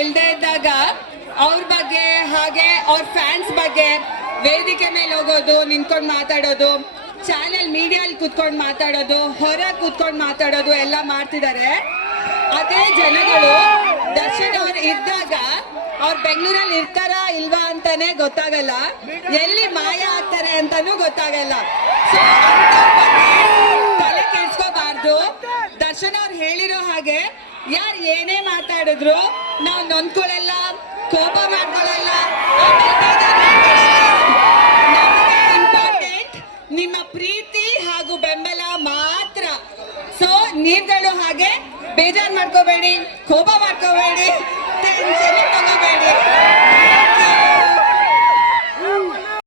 ಇಲ್ದೇ ಇದ್ದಾಗ ಅವ್ರ ಬಗ್ಗೆ ಹಾಗೆ ಅವ್ರ ಫ್ಯಾನ್ಸ್ ಬಗ್ಗೆ ವೇದಿಕೆ ಮೇಲೆ ಹೋಗೋದು, ನಿಂತ್ಕೊಂಡು ಮಾತಾಡೋದು, ಚಾನೆಲ್ ಮೀಡಿಯಲ್ಲಿ ಕೂತ್ಕೊಂಡು ಮಾತಾಡೋದು, ಹೊರಗೆ ಕೂತ್ಕೊಂಡು ಮಾತಾಡೋದು ಎಲ್ಲ ಮಾಡ್ತಿದ್ದಾರೆ. ಅದೇ ಜನಗಳು ದರ್ಶನ್ ಅವ್ರು ಇದ್ದಾಗ ಅವ್ರು ಬೆಂಗಳೂರಲ್ಲಿ ಇರ್ತಾರಾ ಇಲ್ವಾ ಅಂತಾನೆ ಗೊತ್ತಾಗಲ್ಲ, ಎಲ್ಲಿ ಮಾಯ ಆಗ್ತಾರೆ ಅಂತಾನೂ ಗೊತ್ತಾಗಲ್ಲ. ಸೊ ತಲೆ ಕೆಡ್ಸ್ಕೋಬಾರ್ದು. ದರ್ಶನ್ ಅವ್ರು ಹೇಳಿರೋ ಹಾಗೆ ಯಾರು ಏನೇ ಮಾತಾಡಿದ್ರು ನಾವು ನೊಂದ್ಕೊಳ್ಳಲ್ಲ, ಕೋಪ ಮಾಡ್ಕೊಳ್ಳಲ್ಲ. ಇಂಪಾರ್ಟೆಂಟ್ ನಿಮ್ಮ ಪ್ರೀತಿ ಹಾಗೂ ಬೆಂಬಲ ಮಾತ್ರ. ಸೊ ನೀವುಗಳು ಹಾಗೆ ಬೇಜಾರು ಮಾಡ್ಕೋಬೇಡಿ, ಕೋಪ ಮಾಡ್ಕೋಬೇಡಿ, ಟೆನ್ಷನ್ ತಗೋಬೇಡಿ.